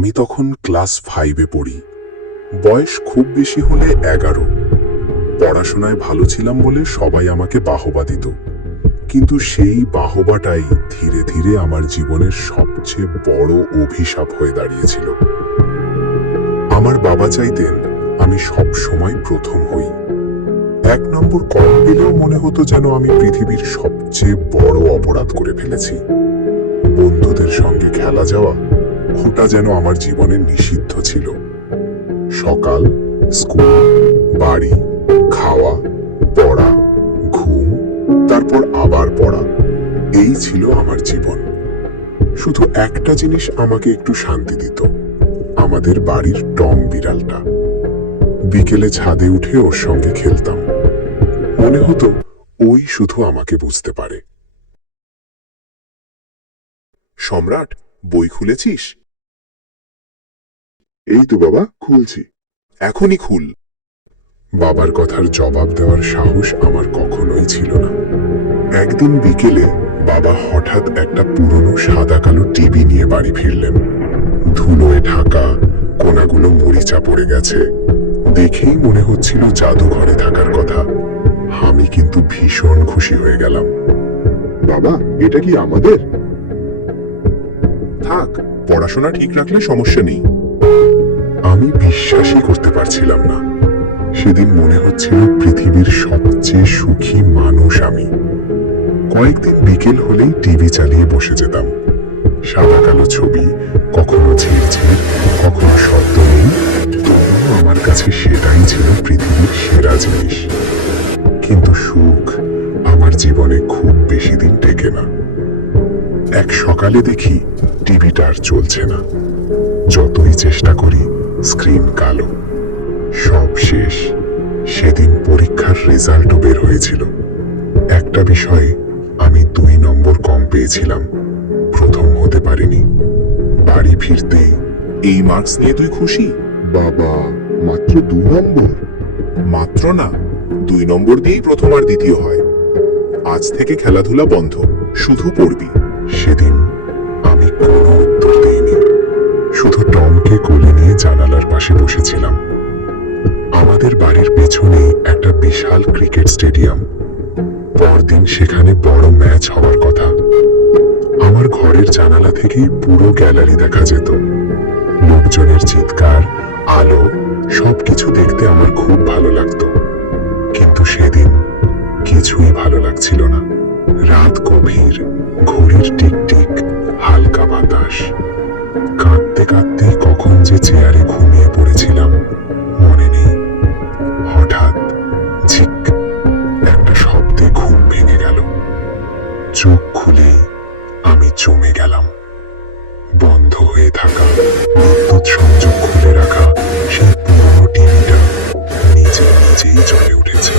আমি তখন ক্লাস 5-এ পড়ি। বয়স খুব বেশি হলে 11। পড়াশোনায় ভালো ছিলাম বলে সবাই আমাকে বাহবা দিত, কিন্তু সেই বাহবাটাই ধীরে ধীরে আমার জীবনের সবচেয়ে বড় অভিশাপ হয়ে দাঁড়িয়েছিল। আমার বাবা চাইতেন আমি সব সময় প্রথম হই। 1 নম্বর কম পেলেও মনে হতো যেন আমি পৃথিবীর সবচেয়ে বড় অপরাধ করে ফেলেছি। বন্ধুদের সঙ্গে খেলা যাওয়া, ওটা যেন আমার জীবনে নিষিদ্ধ ছিল। সকাল, স্কুল, বাড়ি, খাওয়া, পড়া, ঘুম, তারপর আবার পড়া, এই ছিল আমার জীবন। শুধু একটা জিনিস আমাকে একটু শান্তি দিত, আমাদের বাড়ির টম বিড়ালটা। বিকেলে ছাদে উঠে ওর সঙ্গে খেলতাম। মনে হতো ওই শুধু আমাকে বুঝতে পারে। সম্রাট, বই খুলেছিস? এই তো বাবা, খুলছি। এখনই খুল। বাবার কথার জবাব দেওয়ার সাহস আমার কখনোই ছিল না। একদিন বিকেলে বাবা হঠাৎ একটা পুরনো সাদা কালো টিভি নিয়ে বাড়ি ফিরলেন। ধুলোয় ঢাকা, কোনাগুলো মরিচা পড়ে গেছে। দেখেই মনে হচ্ছিল জাদুঘরে থাকার কথা। আমি কিন্তু ভীষণ খুশি হয়ে গেলাম। বাবা, এটা কি আমাদের? থাক, পড়াশোনা ঠিক রাখলে সমস্যা নেই। আমি বিশ্বাসই করতে পারছিলাম না। সেদিন মনে হচ্ছিল পৃথিবীর সবচেয়ে সুখী মানুষ আমি। কয়েকদিন বিকেল হলেই টিভি চালিয়ে বসে যেতাম। সাদা কালো ছবি, কখনো ঝিরঝির, কখনো শব্দ নেই, তবুও আমার কাছে সেটাই ছিল পৃথিবীর সেরা জিনিস। কিন্তু সুখ আমার জীবনে খুব বেশি দিন টেকে না। এক সকালে দেখি টিভিটা আর চলছে না। যতই চেষ্টা করি, স্ক্রিন কালো। সব শেষ। সেদিন পরীক্ষার রেজাল্টও বের হয়েছিল। একটা বিষয়ে আমি 2 নম্বর কম পেয়েছিলাম, প্রথম হতে পারিনি। বাড়ি ফিরতেই, এই মার্কস নিয়ে তুই খুশি? বাবা, মাত্র 2 নম্বর? মাত্র না, 2 নম্বর দিয়েই প্রথম আর দ্বিতীয় হয়। আজ থেকে খেলাধুলা বন্ধ, শুধু পড়বি। সেদিন আমি কোনো উত্তর দিইনি, শুধু টমকে কোলে নিয়ে জানালার পাশে বসেছিলাম। আমাদের বাড়ির পেছনে একটা বিশাল ক্রিকেট স্টেডিয়াম। পরদিন সেখানে বড় ম্যাচ হওয়ার কথা। আমার ঘরের জানালা থেকেই পুরো গ্যালারি দেখা যেত। লোকজনের চিৎকার, আলো, সবকিছু দেখতে আমার খুব ভালো লাগতো। কিন্তু সেদিন কিছুই ভালো লাগছিল না। রাত গভীর, ঘড়ির টিকটিক, হালকা বাতাস। কাঁদতে কাঁদতে কখন যে চেয়ারে ঘুমিয়ে পড়েছিলাম মনে নেই। হঠাৎ ঝিক একটা শব্দে ঘুম ভেঙে গেল। চোখ খুলেই আমি জমে গেলাম। বন্ধ হয়ে থাকা, বিদ্যুৎ সংযোগ খুলে রাখা সেই পুরনো টিভিটা নিজেই জ্বলে উঠেছে।